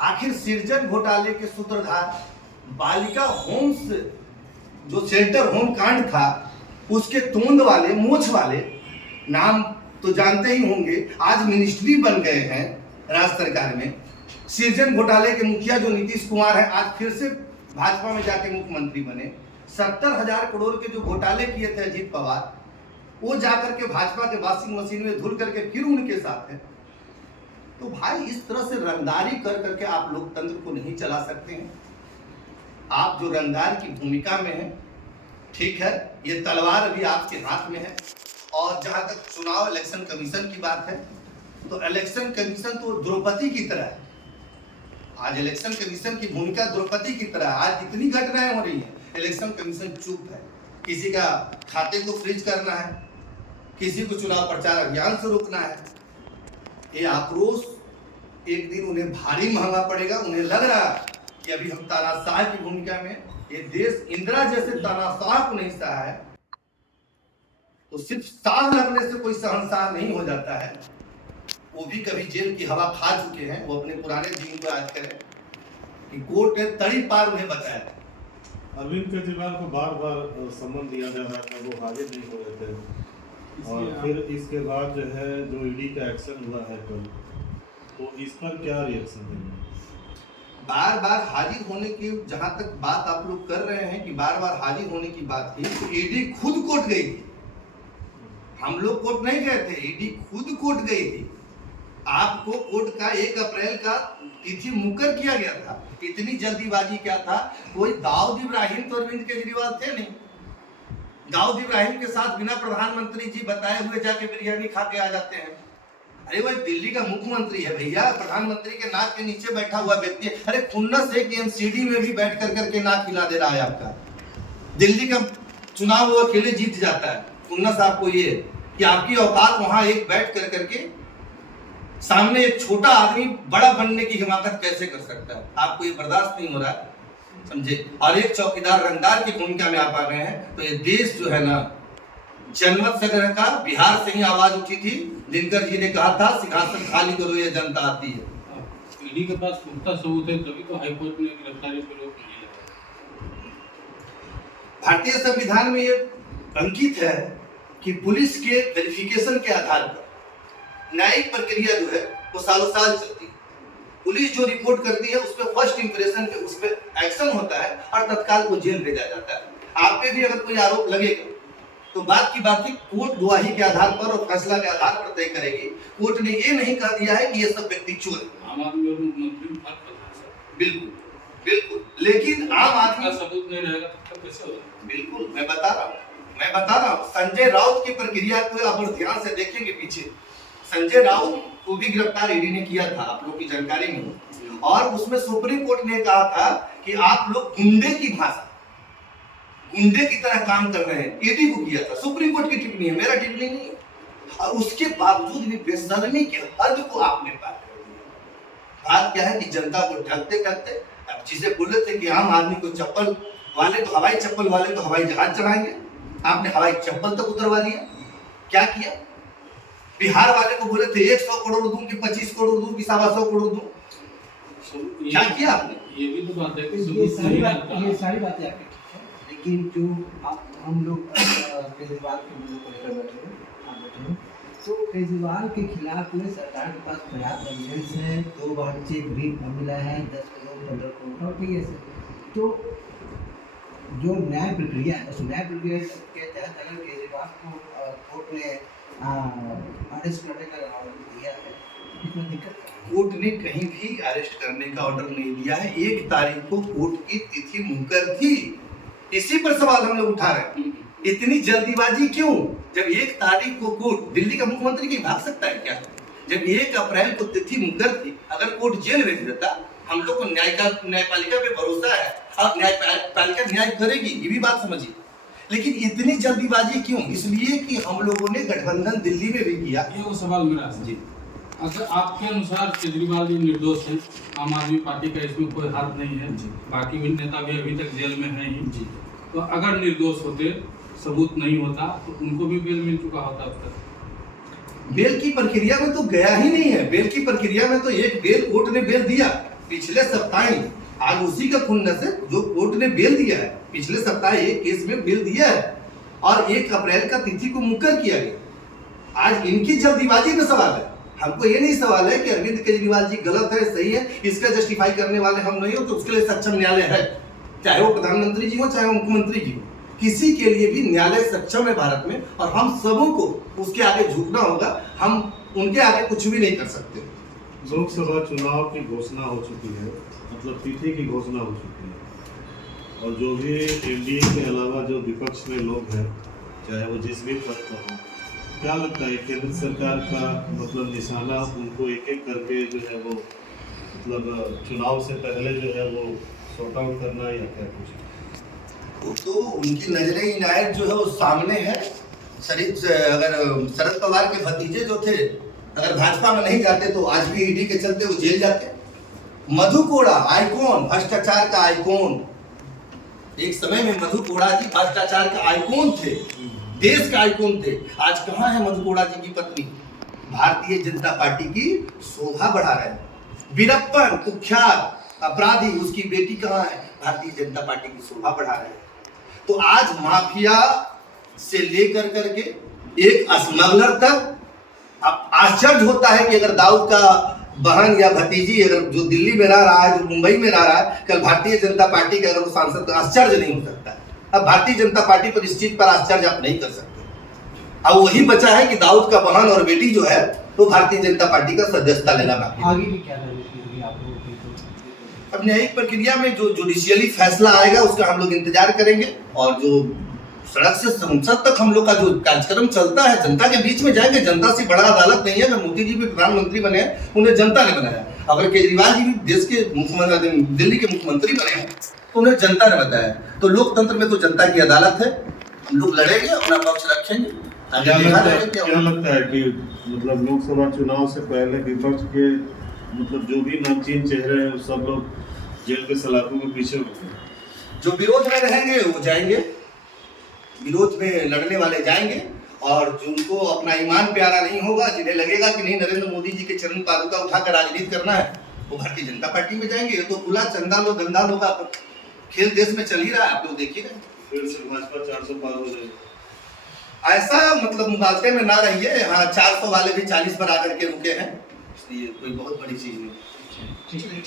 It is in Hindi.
आखिर सृजन घोटाले के सूत्रधार बालिका होम्स जो शेल्टर होम कांड था उसके तोंद वाले मोछ वाले, नाम तो जानते ही होंगे, आज मिनिस्ट्री बन गए हैं राज्य सरकार में। सृजन घोटाले के मुखिया जो नीतीश कुमार है आज फिर से भाजपा में जाके मुख्यमंत्री बने। 70,000 करोड़ के जो घोटाले किए थे अजीत पवार, वो जाकर के भाजपा के वॉशिंग मशीन में धुल करके फिर उनके साथ है। तो भाई इस तरह से रंगदारी कर करके आप लोकतंत्र को नहीं चला सकते हैं। आप जो रंगदार की भूमिका में हैं, ठीक है, ये तलवार अभी आपके हाथ में है। और जहां तक चुनाव इलेक्शन कमीशन की बात है, तो इलेक्शन कमीशन तो द्रौपदी की तरह है। आज इलेक्शन कमीशन की भूमिका द्रौपदी की तरह है। आज इतनी घटनाएं हो रही हैं, इलेक्शन कमीशन चुप है। किसी का खाते को फ्रीज करना है, किसी को चुनाव प्रचार अभियान से रोकना है। ये आक्रोश एक दिन उन्हें भारी महंगा पड़ेगा। उन्हें लग रहा है कि अभी हम तानाशाह की भूमिका में, ये देश इंदिरा जैसे तानाशाह को नहीं सहा है, तो सिर्फ शाह लगने से कोई शहंशाह नहीं हो जाता है। वो भी कभी जेल की हवा खा चुके हैं। वो अपने पुराने दिन को याद करें कि कोर्ट ने तड़ी पार उन्हें बताया। अरविंद केजरीवाल को बार बार सम्मन दिया जा रहा था, वो हाजिर नहीं हो रहे थे। और फिर इसके बाद जो है जो ईडी का एक्शन हुआ है कल, तो इस पर क्या रिएक्शन देंगे? बार बार हाजिर होने की जहां तक बात आप लोग कर रहे हैं कि बार बार हाजिर होने की बात थी, तो ईडी खुद कोर्ट गई थी। हम लोग कोर्ट नहीं गए थे, ईडी खुद कोर्ट गई थी। आपको कोर्ट का 1 अप्रैल का तिथि मुकर किया गया था। इतनी जल्दीबाजी क्या था? कोई दाऊद इब्राहिम तो अरविंद केजरीवाल थे नहीं। दाऊद इब्राहिम के साथ बिना प्रधानमंत्री जी बताए हुए जाके बिरयानी खा के आ जाते हैं। अरे वो दिल्ली का मुख्यमंत्री है भैया, प्रधानमंत्री के नाक के नीचे बैठा हुआ व्यक्ति है। अरे खुन्नस एक एमसीडी में भी बैठ कर करके नाक हिला दे रहा है आपका। दिल्ली का चुनाव वो अकेले जीत जाता है। खुन्नस आपको ये कि आपकी औकात वहां एक बैठ कर करके सामने एक छोटा आदमी बड़ा बनने की हिमाकत कैसे कर सकता है? आपको ये बर्दाश्त नहीं हो रहा है, समझे? और एक चौकीदार रंगदार की भूमिका में आप आ गए हैं। तो ये देश जो है ना, जनमत संग्रह का बिहार से ही आवाज उठी थी। दिनकर जी ने कहा था सिंहासन खाली करो, ये जनता आती है। ईडी के पास पुख्ता सबूत है, तभी तो हाईकोर्ट ने गिरफ्तारी को रोक लिया। भारतीय संविधान में ये अंकित है कि पुलिस के वेरिफिकेशन के आधार पर न्यायिक प्रक्रिया जो है वो सालों साल चलती है। पुलिस जो रिपोर्ट करती है उस पर फर्स्ट इंप्रेशन पे उस पर एक्शन होता है और तत्काल को जेल भेजा जाता है। आप पे भी अगर कोई आरोप लगेगा तो बात की बात ही कोर्ट गवाही के आधार पर और फैसला के आधार पर तय करेगी। कोर्ट ने ये नहीं कह दिया है कि ये सब व्यक्ति चोर है। आम आदमी और मुख्यमंत्री में फर्क पता है सर। बिल्कुल बिल्कुल, लेकिन आम आदमी का सबूत नहीं रहेगा तब कैसे होगा? बिल्कुल, मैं बता रहा हूँ। संजय राउत की प्रक्रिया को आप ध्यान से देखेंगे पीछे, संजय राउत को भी गिरफ्तार ईडी ने किया था, आप लोग की जानकारी में हो। और उसमें सुप्रीम कोर्ट ने कहा था कि आप लोग गुंडे की भाषा, गुंडे की तरह काम कर रहे हैं। ईडी को किया था, सुप्रीम कोर्ट की टिप्पणी है, मेरा टिप्पणी नहीं है। और उसके बावजूद भी बेशर्मी के हद को आपने पार कर दिया। बात क्या है कि जनता को ठगते ठगते, अब जिसे बोले थे कि आम आदमी को चप्पल वाले को हवाई चप्पल वाले को हवाई जहाज चढ़ाएंगे, आपने हवाई चप्पल तक उतरवा दिया। क्या किया? बिहार वाले को बोले थे 100 करोड़ दूं कि 25 करोड़ दूं कि 125 करोड़ दूं। क्या किया आपने? ये भी तो बात है कि ये सारी बातें आपकी ठीक है, लेकिन जो हम लोग केजरीवाल के मुद्दे पर बैठे हैं, तो केजरीवाल के खिलाफ में सरकार के पास पर्याप्त एविडेंस है। 2 बार चेक भी मिला है, 10 करोड़ 15 करोड़ रुपये से। तो जो न्याय प्रक्रिया है, उस न्याय प्रक्रिया के तहत अगर केजरीवाल को कोर्ट ने अरेस्ट करने का ऑर्डर दिया है, इसमें दिक्कत है? कोर्ट ने कहीं भी अरेस्ट करने का ऑर्डर नहीं दिया है। 1 तारीख को कोर्ट की तिथि मुकर थी। इसी पर सवाल हम लोग उठा रहे हैं, इतनी जल्दीबाजी क्यों? जब 1 तारीख को कोर्ट, दिल्ली का मुख्यमंत्री कहीं भाग सकता है क्या? जब 1 अप्रैल को तिथि मुकर थी, अगर कोर्ट जेल भेज देता, हम लोग को न्यायपालिका पे भरोसा है और न्यायपालिका न्याय करेगी, ये भी बात समझिए। लेकिन इतनी जल्दीबाजी क्यों? इसलिए कि हम लोगों ने गठबंधन दिल्ली में भी किया। ये वो सवाल मेरा है जी। अगर आपके अनुसार केजरीवाल जी निर्दोष हैं, आम आदमी पार्टी का इसमें कोई हाथ नहीं है, बाकी भी नेता भी अभी तक जेल में हैं ही जी, तो अगर निर्दोष होते, सबूत नहीं होता, तो उनको भी बेल मिल चुका होता अब तक। बेल की प्रक्रिया में तो गया ही नहीं है। बेल की प्रक्रिया में तो एक बेल कोर्ट ने बेल दिया पिछले सप्ताह ही, आज उसी का खुन्नस है जो कोर्ट ने बेल दिया है। पिछले सप्ताह एक केस में बेल दिया है और 1 अप्रैल का तिथि को मुकर किया गया। आज इनकी जल्दीबाजी में सवाल है। हमको ये नहीं सवाल है कि अरविंद केजरीवाल जी गलत है सही है, इसका जस्टिफाई करने वाले हम नहीं हो, तो उसके लिए सक्षम न्यायालय है, चाहे वो प्रधानमंत्री जी हो चाहे वो मुख्यमंत्री जी हो, किसी के लिए भी न्यायालय सक्षम है भारत में और हम सबों को उसके आगे झुकना होगा। हम उनके आगे कुछ भी नहीं कर सकते। लोकसभा चुनाव की घोषणा हो चुकी है, मतलब तिथि की घोषणा हो चुकी है, और जो भी एनडीए के अलावा जो विपक्ष में लोग हैं, चाहे वो जिस भी पद पर हो, क्या लगता है केंद्र सरकार का मतलब निशाना उनको एक एक करके जो है वो मतलब चुनाव से पहले जो है वो सॉर्ट आउट करना या क्या कुछ? वो तो उनकी नजरे इनायत जो है वो सामने है। अगर शरद पवार के भतीजे जो थे अगर भाजपा में नहीं जाते तो आज भी ईडी के चलते वो जेल जाते। मधु कोड़ा आइकॉन, भ्रष्टाचार का आइकॉन, एक समय में मधु कोड़ा जी भ्रष्टाचार का आइकॉन थे, देश का आइकॉन थे। आज कहाँ है मधु कोड़ा जी की पत्नी? भारतीय जनता पार्टी की शोभा बढ़ा रहे हैं। वीरप्पन कुख्यात अपराधी, उसकी बेटी कहाँ है? भारतीय जनता पार्टी की शोभा बढ़ा रहे हैं। तो आज माफिया से लेकर करके एक स्मगलर तक, अब आश्चर्य होता है कि अगर दाऊद का बहन या भतीजी अगर जो दिल्ली में रह रहा है, जो मुंबई में रह रहा है, कल भारतीय जनता पार्टी का अगर वो सांसद, तो आश्चर्य नहीं हो सकता है। अब भारतीय जनता पार्टी पर इस चीज पर आश्चर्य आप नहीं कर सकते। अब वही बचा है कि दाऊद का बहन और बेटी जो है तो भारतीय जनता पार्टी का सदस्यता लेना बाकी। आगे भी क्या रणनीति होगी आप लोगों की? अब न्यायिक प्रक्रिया में जो जुडिशियली फैसला आएगा उसका हम लोग इंतजार करेंगे, और जो सड़क से संसद तक हम लोग का जो कार्यक्रम चलता है, जनता के बीच में जाएंगे। जनता से बड़ा अदालत नहीं है। अगर मोदी जी भी प्रधानमंत्री बने हैं, उन्हें जनता ने बनाया। अगर केजरीवाल जी भी देश के मुख्यमंत्री, दिल्ली के मुख्यमंत्री बने हैं, तो उन्हें जनता ने बताया। तो लोकतंत्र में तो जनता की अदालत है, हम लोग लड़ेंगे, अपना पक्ष रखेंगे। क्या लगता है कि मतलब लोकसभा चुनाव से पहले विपक्ष के मतलब जो भी नामचीन चेहरे हैं सब लोग जेल के सलाखों के पीछे होते हैं? जो विरोध में रहेंगे वो जाएंगे, विरोध में लड़ने वाले जाएंगे, और जिनको अपना ईमान प्यारा नहीं होगा, जिन्हें लगेगा कि नहीं नरेंद्र मोदी जी के चरण पादुका उठाकर राजनीति करना है, वो भारतीय जनता पार्टी में जाएंगे। ये तो खुला चंदा लो धंधा लो का खेल देश में चल ही रहा है, आप लोग देखिए ना। फिर से भाजपा 400 पार हो जाएगी, ऐसा मतलब मुबालते में ना रहिए। हाँ, 400 वाले भी 40 पर आकर के रुके हैं, इसलिए कोई बहुत बड़ी चीज नहीं। ठीक है।